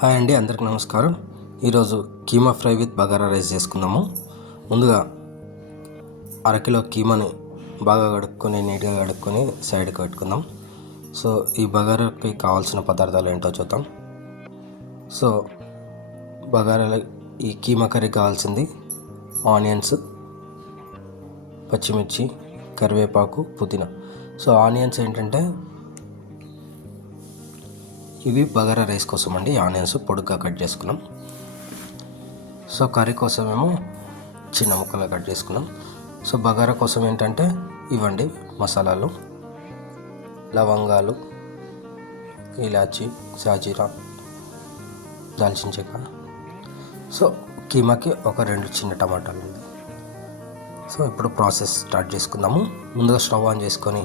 Hi అండి, అందరికి నమస్కారం. ఈరోజు keema fry with bagara rice చేసుకుందాము. ముందుగా అరకిలో కీమాని బాగా కడుక్కొని నీట్గా కడుక్కొని సైడ్కి పెట్టుకుందాం. సో ఈ బగారాకి కావాల్సిన పదార్థాలు ఏంటో చూద్దాం. సో బగారా ఈ కీమా కర్రీ కావాల్సింది ఆనియన్స్, పచ్చిమిర్చి, కరివేపాకు, పుదీనా. సో ఆనియన్స్ ఏంటంటే ఇవి బగారా రైస్ కోసం అండి. ఆనియన్స్ పొడుగ్గా కట్ చేసుకున్నాం. సో కర్రీ కోసమేమో చిన్న ముక్కలు కట్ చేసుకున్నాం. సో బగారా కోసం ఏంటంటే ఇవ్వండి మసాలాలు: లవంగాలు, ఇలాచి, సాజీరా, దాల్చిన చెక్క. సో కీమాకి ఒక 2 చిన్న టమాటాలు ఉంది. సో ఇప్పుడు ప్రాసెస్ స్టార్ట్ చేసుకుందాము. ముందుగా స్టవ్ ఆన్ చేసుకొని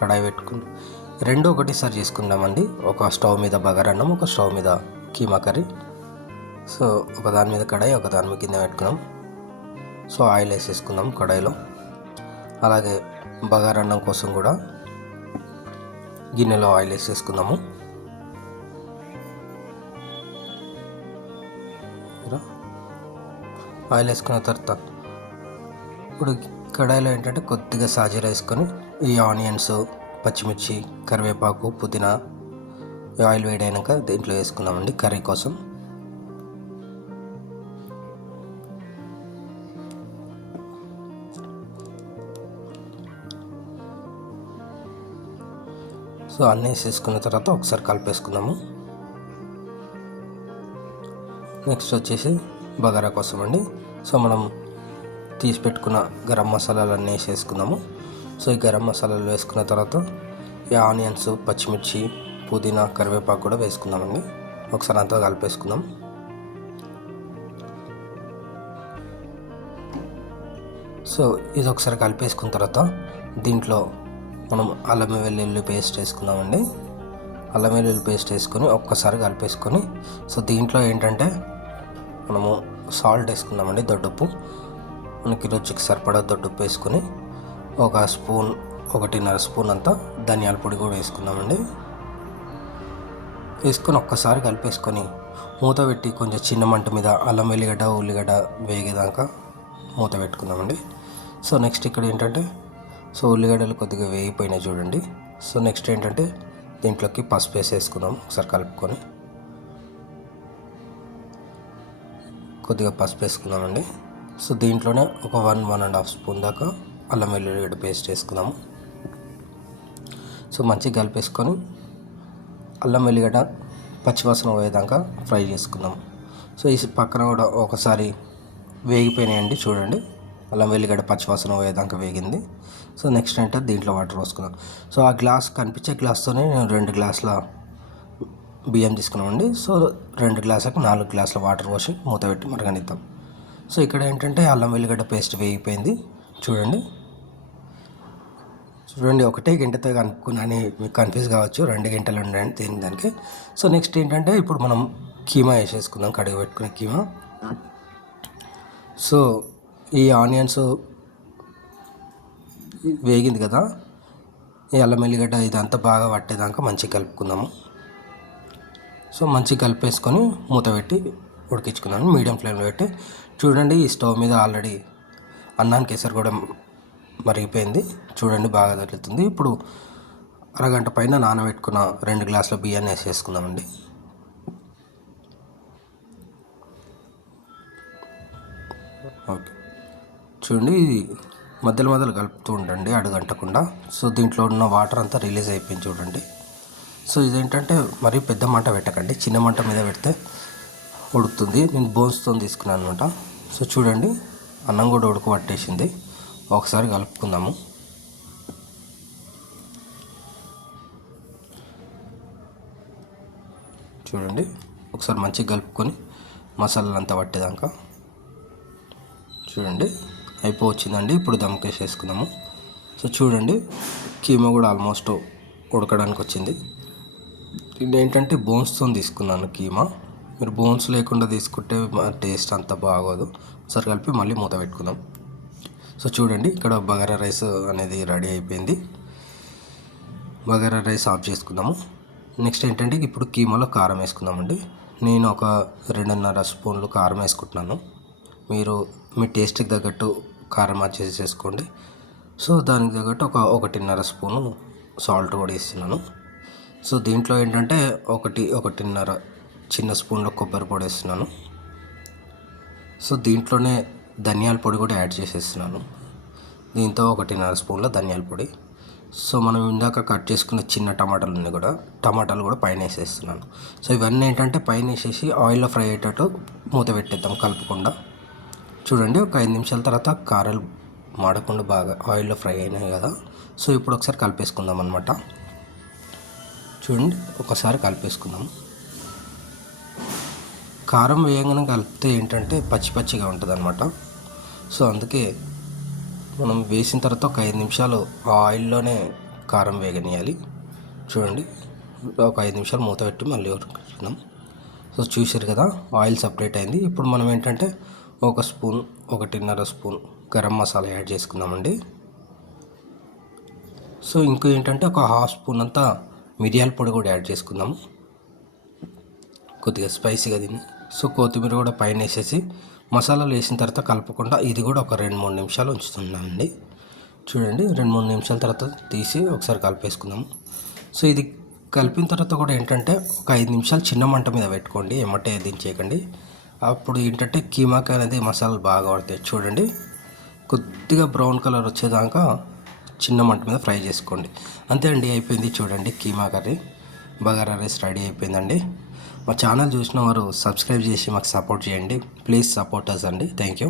కడాయి పెట్టుకుని 2 ఒకటేసారి చేసుకుందామండి. ఒక స్టవ్ మీద బగారా అన్నం, ఒక స్టవ్ మీద కీమా కర్రీ. సో ఒక దాని మీద కడాయి, ఒక దాని మీద కింద పెట్టుకున్నాం. సో ఆయిల్ వేసేసుకుందాం కడాయిలో. అలాగే బగారా అన్నం కోసం కూడా గిన్నెలో ఆయిల్ వేసేసుకుందాము. ఆయిల్ వేసుకున్న తర్వాత ఇప్పుడు కడాయిలో ఏంటంటే కొద్దిగా సాజీరా వేసుకొని ఈ ఆనియన్స్, పచ్చిమిర్చి, కరివేపాకు, పుదీనా ఆయిల్ వేడైనాక దీంట్లో వేసుకుందామండి కర్రీ కోసం. సో అన్నీ వేసేసుకున్న తర్వాత ఒకసారి కలిపేసుకుందాము. నెక్స్ట్ వచ్చేసి బగారా కోసం అండి. సో మనం తీసి పెట్టుకున్న గరం మసాలాలన్నీ వేసేసుకుందాము. సో ఈ గరం మసాలాలు వేసుకున్న తర్వాత ఈ ఆనియన్స్, పచ్చిమిర్చి, పుదీనా, కరివేపాకు కూడా వేసుకుందామండి. ఒకసారి అంతా కలిపేసుకుందాం. సో ఇది ఒకసారి కలిపేసుకున్న తర్వాత దీంట్లో మనం అల్లం వెల్లుల్లి పేస్ట్ వేసుకుందామండి. అల్లం వెల్లుల్లి పేస్ట్ వేసుకొని ఒక్కసారి కలిపేసుకొని సో దీంట్లో ఏంటంటే మనము సాల్ట్ వేసుకుందామండి. దొడ్డుప్పు, మనకి రుచికి సరిపడా దొడ్డుప్పు వేసుకొని ఒక స్పూన్, 1.5 స్పూన్ అంతా ధనియాల పొడి కూడా వేసుకుందామండి. వేసుకొని ఒక్కసారి కలిపేసుకొని మూత పెట్టి కొంచెం చిన్న మంట మీద అల్లం వెల్లిగడ్డ, ఉల్లిగడ్డ వేగేదాకా మూత పెట్టుకుందామండి. సో నెక్స్ట్ ఇక్కడ ఏంటంటే సో ఉల్లిగడ్డలు కొద్దిగా వేగిపోయినాయి చూడండి. సో నెక్స్ట్ ఏంటంటే దీంట్లోకి పసుపు వేసేసుకుందాం. ఒకసారి కలుపుకొని కొద్దిగా పసుపు వేసుకుందామండి. సో దీంట్లోనే ఒక 1.5 స్పూన్ దాకా అల్లం వెల్లుల్లిగడ్డ పేస్ట్ వేసుకుందాము. సో మంచిగా కలిపేసుకొని అల్లం వెల్లిగడ్డ పచ్చివాసన పోయేదాకా ఫ్రై చేసుకుందాము. సో ఈ పక్కన కూడా ఒకసారి వేగిపోయినాయండి చూడండి. అల్లం వెల్లిగడ్డ పచ్చివాసన పోయేదాకా వేగింది. సో నెక్స్ట్ అంటే దీంట్లో వాటర్ పోసుకుందాం. సో ఆ గ్లాస్ కనిపించే గ్లాస్తోనే నేను 2 గ్లాసుల బియ్యం తీసుకున్నామండి. సో 2 గ్లాసులకు 4 గ్లాసుల వాటర్ పోసి మూత పెట్టి మరగనిద్దాం. సో ఇక్కడ ఏంటంటే అల్లం వెల్లిగడ్డ పేస్ట్ వేగిపోయింది చూడండి. ఒకటే గంటతో కనుక్కున్నాను, మీకు కన్ఫ్యూజ్ కావచ్చు. 2 గంటలు ఉండండి దానికి. సో నెక్స్ట్ ఏంటంటే ఇప్పుడు మనం కీమా వేసేసుకుందాం, కడిగి పెట్టుకునే కీమా. సో ఈ ఆనియన్స్ వేగింది కదా, ఈ అల్లం వెల్లిగడ్డ ఇదంతా బాగా పట్టేదాకా మంచిగా కలుపుకుందాము. సో మంచిగా కలిపేసుకొని మూత పెట్టి ఉడికించుకున్నాను మీడియం ఫ్లేమ్లో పెట్టి. చూడండి ఈ స్టవ్ మీద ఆల్రెడీ అన్నానికి ఎసరు కూడా మరిగిపోయింది చూడండి, బాగా తగులుతుంది. ఇప్పుడు అరగంట పైన నానబెట్టుకున్న 2 గ్లాసుల బియ్యాన్ని వేసేసుకుందామండి. ఓకే చూడండి, మధ్యలో కలుపుతూ ఉండండి అడుగంటకుండా. సో దీంట్లో ఉన్న వాటర్ అంతా రిలీజ్ అయిపోయింది చూడండి. సో ఇదేంటంటే మరీ పెద్ద మంట పెట్టకండి, చిన్న మంట మీద పెడితే ఉడుకుతుంది. నేను బోన్స్తో తీసుకున్నాను అనమాట. సో చూడండి అన్నం కూడా ఉడకబట్టేసింది. ఒకసారి కలుపుకుందాము. చూడండి ఒకసారి మంచిగా కలుపుకొని మసాలాలు అంతా పట్టేదాకా చూడండి అయిపోవచ్చిందండి. ఇప్పుడు దమ్కేసేసుకుందాము. సో చూడండి కీమా కూడా ఆల్మోస్ట్ ఉడకడానికి వచ్చింది. ఇది ఏంటంటే బోన్స్తో తీసుకున్నాను కీమా. మీరు బోన్స్ లేకుండా తీసుకుంటే టేస్ట్ అంత బాగోదు. ఒకసారి కలిపి మళ్ళీ మూత పెట్టుకుందాం. సో చూడండి ఇక్కడ బగారా రైస్ అనేది రెడీ అయిపోయింది. బగారా రైస్ ఆఫ్ చేసుకుందాము. నెక్స్ట్ ఏంటంటే ఇప్పుడు కీమాలో కారం వేసుకుందామండి. నేను ఒక 2.5 స్పూన్లు కారం వేసుకుంటున్నాను. మీరు మీ టేస్ట్కి తగ్గట్టు కారం అడ్జస్ట్ చేసుకోండి. సో దానికి తగ్గట్టు ఒక 1.5 స్పూను సాల్ట్ కూడా వేస్తున్నాను. సో దీంట్లో ఏంటంటే 1.5 చిన్న స్పూన్లో కొబ్బరి పొడి వేస్తున్నాను. సో దీంట్లోనే ధనియాల పొడి కూడా యాడ్ చేసేస్తున్నాను. దీంతో 1.5 స్పూన్ల ధనియాల పొడి. సో మనం ఇందాక కట్ చేసుకున్న చిన్న టమాటాలు కూడా పైన వేసేస్తున్నాను. సో ఇవన్నీ ఏంటంటే పైన వేసేసి ఆయిల్లో ఫ్రై అయ్యేటట్టు మూత పెట్టేద్దాం కలపకుండా. చూడండి ఒక 5 నిమిషాల తర్వాత కారాలు మాడకుండా బాగా ఆయిల్లో ఫ్రై అయినాయి కదా. సో ఇప్పుడు ఒకసారి కలిపేసుకుందాం అనమాట. చూడండి ఒకసారి కలిపేసుకుందాం. కారం వేయంగానే కలిపితే ఏంటంటే పచ్చి పచ్చిగా ఉంటుంది అనమాట. సో అందుకే మనం వేసిన తర్వాత ఒక 5 నిమిషాలు ఆ ఆయిల్లోనే కారం వేగనియాలి. చూడండి ఒక 5 నిమిషాలు మూత పెట్టి మళ్ళీ ఉడుకుతున్నాం. సో చూసారు కదా ఆయిల్ సపరేట్ అయింది. ఇప్పుడు మనం ఏంటంటే 1.5 స్పూన్ గరం మసాలా యాడ్ చేసుకుందామండి. సో ఇంకో ఏంటంటే ఒక 1/2 స్పూన్ అంతా మిరియాల పొడి కూడా యాడ్ చేసుకుందాము, కొద్దిగా స్పైసీగా తిని. సో కొత్తిమీర కూడా పైన వేసేసి మసాలాలు వేసిన తర్వాత కలపకుండా ఇది కూడా ఒక 2-3 నిమిషాలు ఉంచుతున్నామండి. చూడండి 2-3 నిమిషాల తర్వాత తీసి ఒకసారి కలిపేసుకుందాము. సో ఇది కలిపిన తర్వాత కూడా ఏంటంటే ఒక 5 నిమిషాలు చిన్న మంట మీద పెట్టుకోండి, ఎమ్మటే దించేయకండి. అప్పుడు ఏంటంటే కీమాకి అనేది మసాలాలు బాగా పడతాయి. చూడండి కొద్దిగా బ్రౌన్ కలర్ వచ్చేదాకా చిన్న మంట మీద ఫ్రై చేసుకోండి. అంతే అండి, అయిపోయింది. చూడండి keema curry bagara rice ready అయిపోయిందండి. మా ఛానల్ చూసిన వారు సబ్స్క్రైబ్ చేసి మాకు సపోర్ట్ చేయండి. ప్లీజ్ సపోర్ట్ అస్ అండి. Thank you.